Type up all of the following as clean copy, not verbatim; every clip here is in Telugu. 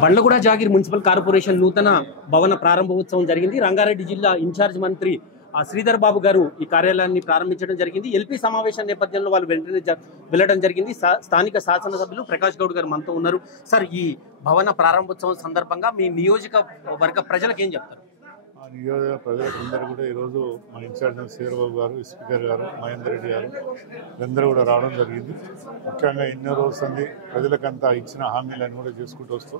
బండ్లగూడ జాగీర్ మున్సిపల్ కార్పొరేషన్ నూతన భవన ప్రారంభోత్సవం జరిగింది. రంగారెడ్డి జిల్లా ఇన్ఛార్జ్ మంత్రి శ్రీధర్ బాబు గారు ఈ కార్యాలయాన్ని ప్రారంభించడం జరిగింది. ఎల్పీ సమావేశం నేపథ్యంలో వాళ్ళు వెంటనే వెళ్ళడం జరిగింది. స్థానిక శాసనసభ్యులు ప్రకాష్ గౌడ్ గారు మనతో ఉన్నారు. సార్, ఈ భవన ప్రారంభోత్సవం సందర్భంగా మీ నియోజకవర్గ ప్రజలకు ఏం చెప్తారు? నియోజక ప్రజలందరూ కూడా ఈరోజు మన ఇన్ఛార్జ్ శ్రీధర్ బాబు గారు, స్పీకర్ గారు, మహేందర్ రెడ్డి గారు వీళ్ళందరూ కూడా రావడం జరిగింది. ముఖ్యంగా ఎన్నో రోజుంది ప్రజలకంతా ఇచ్చిన హామీలను కూడా చేసుకుంటూ వస్తూ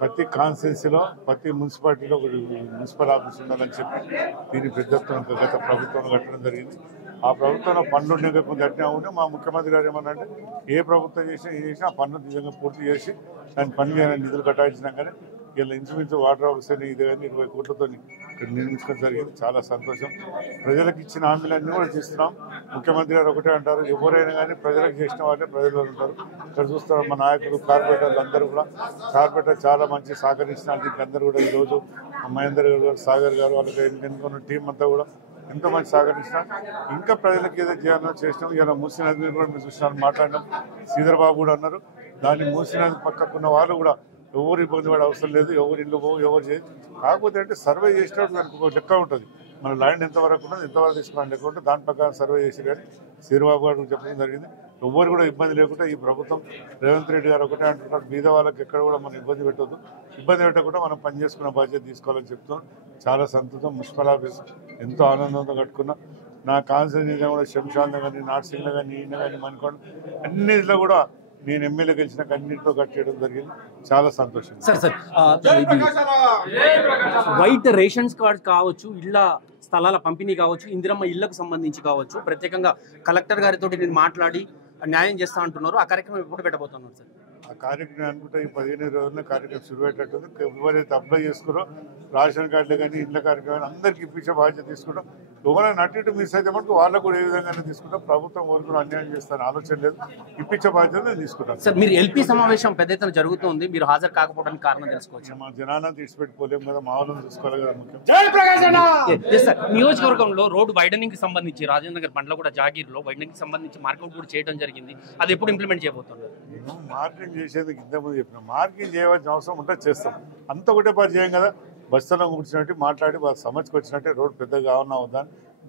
ప్రతి కాన్స్టిట్యున్సీలో ప్రతి మున్సిపాలిటీలో మున్సిపల్ ఆఫీస్ ఉండాలని చెప్పి దీని పెద్ద ఎత్తున గత ప్రభుత్వంలో కట్టడం జరిగింది. ఆ ప్రభుత్వంలో పనులు ఉండేది కొంచెం కట్టినా ఉంటే మా ముఖ్యమంత్రి గారు ఏమన్నంటే ఏ ప్రభుత్వం చేసినా ఏం చేసినా ఆ పనులు నిజంగా పూర్తి చేసి దాని పని చేయాలని నిధులు కేటాయించినాకనే ఇలా ఇంచుమించు వాటర్ హౌస్ అని ఇది కానీ 20 కోట్లతో ఇక్కడ నిర్మించడం జరిగింది. చాలా సంతోషం. ప్రజలకు ఇచ్చిన హామీలన్నీ కూడా చేస్తున్నాం. ముఖ్యమంత్రి గారు ఒకటే అంటారు, ఎవరైనా కానీ ప్రజలకు చేసిన వాళ్ళే ప్రజలు ఉంటారు. ఇక్కడ చూస్తారు మా నాయకులు, కార్పొరేటర్లు అందరూ కూడా కార్పొరేటర్ చాలా మంచి సహకరించిన దీనికి అందరూ కూడా ఈరోజు మహేందర్ గారు, సాగర్ గారు వాళ్ళకి ఎన్నుకున్న టీం అంతా కూడా ఎంతో మంచి సహకరించిన ఇంకా ప్రజలకు ఏదో చేయాలో చేసినాం. ఇలా మూసీ నది కూడా మీరు చూసినారు, మాట్లాడినాం. శ్రీధర్ బాబు కూడా అన్నారు దాన్ని మూసీ నది పక్కకున్న వాళ్ళు కూడా ఎవరు ఇబ్బంది పడే అవసరం లేదు, ఎవరు ఇల్లు పోవు, ఎవరు చేయదు. కాకపోతే అంటే సర్వే చేసినప్పుడు దానికి ఒక లెక్క ఉంటుంది. మన ల్యాండ్ ఎంతవరకు ఉన్నది, ఎంతవరకు తీసుకోవాలని లెక్క ఉంటుంది. దాని ప్రకారం సర్వే చేసి కానీ శ్రీబాబు గారు చెప్పడం జరిగింది. ఎవరు కూడా ఇబ్బంది లేకుండా ఈ ప్రభుత్వం రేవంత్ రెడ్డి గారు ఒకటే అంటున్నారు, బీద వాళ్ళకి ఎక్కడ కూడా మనం ఇబ్బంది పెట్టద్దు, ఇబ్బంది పెట్టకుండా మనం పనిచేసుకున్న బాధ్యత తీసుకోవాలని చెప్తున్నాం. చాలా సంతోషం. మున్సిపల్ ఆఫీస్ ఎంతో ఆనందంతో కట్టుకున్నా. నా కాన్సెన్స్ కూడా శంషాన్లో కానీ, నార్సింగ్లో కానీ, ఈయన కానీ, మణికొండ అన్నింటిలో కూడా నేను ఎమ్మెల్యే గెలిచిన అన్నింటితో కట్టేయడం జరిగింది. చాలా సంతోషం. సార్, వైట్ రేషన్స్ కార్డ్ కావచ్చు, ఇళ్ల స్థలాల పంపిణీ కావచ్చు, ఇందిరమ్మ ఇళ్లకు సంబంధించి కావచ్చు, ప్రత్యేకంగా కలెక్టర్ గారితో నేను మాట్లాడి న్యాయం చేస్తా అంటున్నారు. ఆ కార్యక్రమం ఎప్పుడు పెట్టబోతున్నారు సార్? ఆ కార్యక్రమం అనుకుంటే ఈ 15 రోజుల్లో కార్యక్రమం శురు పెట్టేటట్టుంది. ఎవరైతే అప్లై చేసుకున్నారో రేషన్ కార్డులు కానీ ఇళ్ళ కార్యక్రమాలు అందరికీ ఇప్పించే బాధ్యత తీసుకుంటాం. ఎవరైనా అటు మిస్ అయితే మటుకు వాళ్ళకు కూడా ఏ విధంగా తీసుకుంటాం. ప్రభుత్వం ఎవరు కూడా అన్యాయం చేస్తారని ఆలోచన లేదు, ఇప్పించే బాధ్యత తీసుకుంటాం. సార్, మీరు ఎల్పీ సమావేశం పెద్ద ఎత్తున జరుగుతుంది, మీరు హాజరు కాకపోవడానికి కారణం తెలుసుకోవచ్చు. మా జనాన్ని తీసిపెట్టుకోలేము కదా, మా వాళ్ళని చూసుకోవాలి కదా ముఖ్యం. నియోజకవర్గంలో రోడ్డు వైడనింగ్ కి సంబంధించి రాజేంద్ర నగర్ బండ్లగూడ జాగీర్ లో వైడనింగ్ కి సంబంధించి మార్కౌట్ కూడా చేయడం జరిగింది. అది ఎప్పుడు ఇంప్లిమెంట్ చేయబోతున్నారు? మార్కింగ్ చేసేందుకు ఇంతకుముందు చెప్పిన మార్కింగ్ చేయవలసిన అవసరం ఉంటే చేస్తాం. అంత ఒకటే పని చేయం కదా. బస్తీలో కూర్చున్నట్టు మాట్లాడి వాళ్ళ సమస్యకు వచ్చినట్టే రోడ్డు పెద్దగా కావాలన్నా అవుదా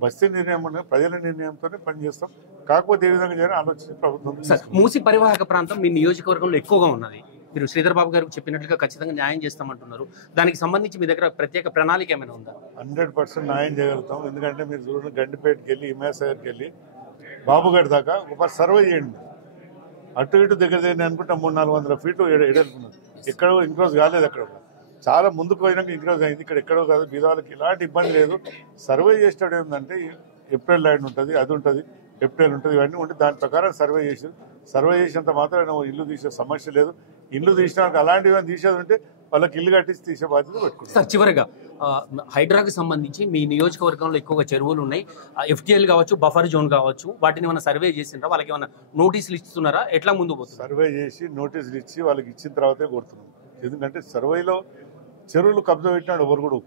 బస్తీ నిర్ణయం ప్రజల నిర్ణయంతోనే పనిచేస్తాం. కాకపోతే ఏ విధంగా చేయాలని ఆలోచించి ప్రభుత్వం. మూసి పరివాహక ప్రాంతం మీ నియోజకవర్గంలో ఎక్కువగా ఉన్నది. మీరు శ్రీధర్ బాబు గారికి చెప్పినట్లుగా ఖచ్చితంగా న్యాయం చేస్తామంటున్నారు. దానికి సంబంధించి మీ దగ్గర ప్రత్యేక ప్రణాళిక ఏమైనా ఉందా? 100% న్యాయం చేయగలుగుతాం. ఎందుకంటే మీరు చూడండి, గండిపేటకి వెళ్ళి హిమాయసాగర్కి వెళ్ళి బాబుగఢ్ దాకా ఒక సర్వే చేయండి. అటు ఇటు దగ్గర అనుకుంటా 300-400 ఫీట్లు ఎడలుకున్నది. ఎక్కడో ఇంక్రోజ్ కాలేదు. అక్కడ చాలా ముందుకు పోయినాక ఇంక్రోజ్ అయింది. ఇక్కడ ఎక్కడో కాదు. బీద వాళ్ళకి ఇలాంటి ఇబ్బంది లేదు. సర్వే చేసేటప్పుడు ఏంటంటే ఏప్రిల్ ల్యాండ్ ఉంటుంది, అది ఉంటుంది, ఏప్రిల్ ఉంటుంది, ఇవన్నీ ఉంటే దాని ప్రకారం సర్వే చేసినంత మాత్రం ఇల్లు తీసే సమస్య లేదు. ఇల్లు తీసినాక అలాంటివి తీసేది ఉంటే వాళ్ళకి ఇల్లు కట్టించి తీసే బాధ్యత పెట్టుకుంటారు. సార్, చివరిగా హైడ్రాకి సంబంధించి మీ నియోజకవర్గంలో ఎక్కువగా చెరువులు ఉన్నాయి. FTL కావచ్చు, బఫర్ జోన్ కావచ్చు, వాటిని ఏమైనా సర్వే చేసిండ్రా? వాళ్ళకి ఏమైనా నోటీసులు ఇస్తున్నారా? ఎట్లా ముందు పోతుంది? సర్వే చేసి నోటీసులు ఇచ్చి వాళ్ళకి ఇచ్చిన తర్వాతే కొడుతున్నాం. ఎందుకంటే సర్వేలో చెరువులు కబ్జా పెట్టినాడు ఎవరు కూడా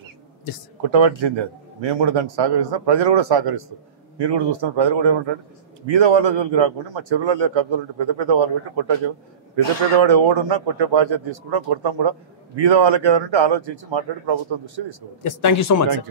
కుట్టబట్టింది. అది మేము కూడా దానికి సహకరిస్తాం, ప్రజలు కూడా సహకరిస్తాం. మీరు కూడా చూస్తున్నారు, ప్రజలు కూడా ఏమంటారు, బీద వాళ్ళ జోలికి రాకుండా మా చెరువులలో కబ్జాలు ఉంటే పెద్ద వాళ్ళు పెట్టి పెద్దవాడు ఎవడున్నా కొట్టే బాధ్యత తీసుకుంటాం, కొడతాం కూడా. బీద వాళ్ళకి ఏదంటే ఆలోచించి మాట్లాడి ప్రభుత్వం దృష్టి తీసుకోవాలి. Thank you so much.